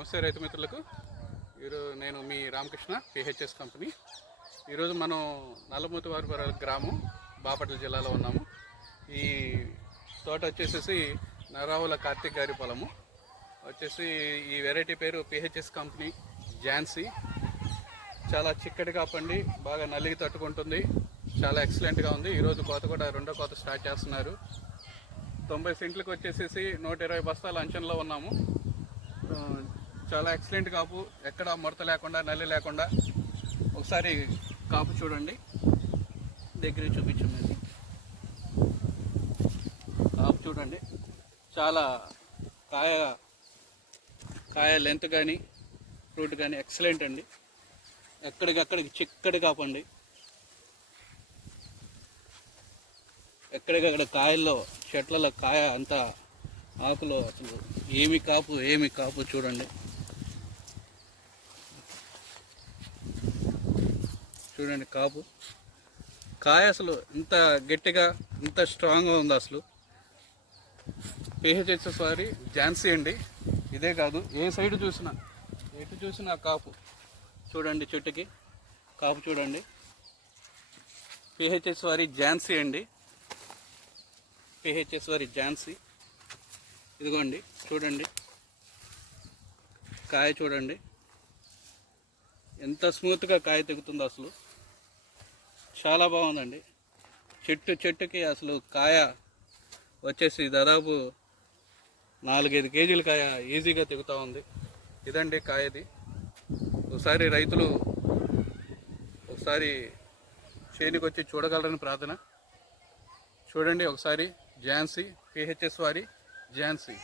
నమస్తే రైతు మిత్రులకు. ఈరోజు నేను మీ రామకృష్ణ పిహెచ్ఎస్ కంపెనీ. ఈరోజు మనం నల్లమూతివారిపల్లి గ్రామం బాపట్ల జిల్లాలో ఉన్నాము. ఈ తోట వచ్చేసి నరావుల కార్తిక్ గారి పొలము వచ్చేసి. ఈ వెరైటీ పేరు పిహెచ్ఎస్ కంపెనీ ఝాన్సీ. చాలా చిక్కటిగా పండి బాగా నల్లికి తట్టుకుంటుంది. చాలా ఎక్సలెంట్గా ఉంది. ఈరోజు కోత కూడా రెండో కోత స్టార్ట్ చేస్తున్నారు. 90 సెంట్లకు వచ్చేసి 120 బస్తాల అంచనలో ఉన్నాము. చాలా ఎక్సలెంట్ కాపు, ఎక్కడ ముడత లేకుండా నల్లి లేకుండా. ఒకసారి కాపు చూడండి, దగ్గర చూపించండి. కాపు చూడండి, చాలా కాయ లెంత్ కానీ ఫ్రూట్ కానీ ఎక్సలెంట్ అండి. ఎక్కడికక్కడికి చిక్కడి కాపండి. ఎక్కడికక్కడ కాయల్లో చెట్లలో కాయ అంతా ఆకులో అసలు ఏమి కాపు చూడండి. చూడండి కాపు, కాయ అసలు ఇంత గట్టిగా ఇంత స్ట్రాంగ్గా ఉంది. అసలు పిహెచ్ఎస్ వారి ఝాన్సీ అండి. ఇదే కాదు, ఏ సైడ్ చూసినా ఎటు చూసినా కాపు చూడండి. చెట్టుకి కాపు చూడండి. పిహెచ్ఎస్ వారి ఝాన్సీ అండి. పిహెచ్ఎస్ వారి ఝాన్సీ. ఇదిగోండి చూడండి, కాయ చూడండి ఎంత స్మూత్గా కాయ తెగుతుందో. అసలు చాలా బాగుందండి. చెట్టుకి అసలు కాయ వచ్చేసి దాదాపు 4-5 కేజీల కాయ ఈజీగా తెగుతూ ఉంది. ఇదండి కాయది. ఒకసారి రైతులు ఒకసారి చేనుకి వచ్చి చూడగలరని ప్రార్థన. చూడండి ఒకసారి ఝాన్సీ, పిహెచ్ఎస్ వారి ఝాన్సీ.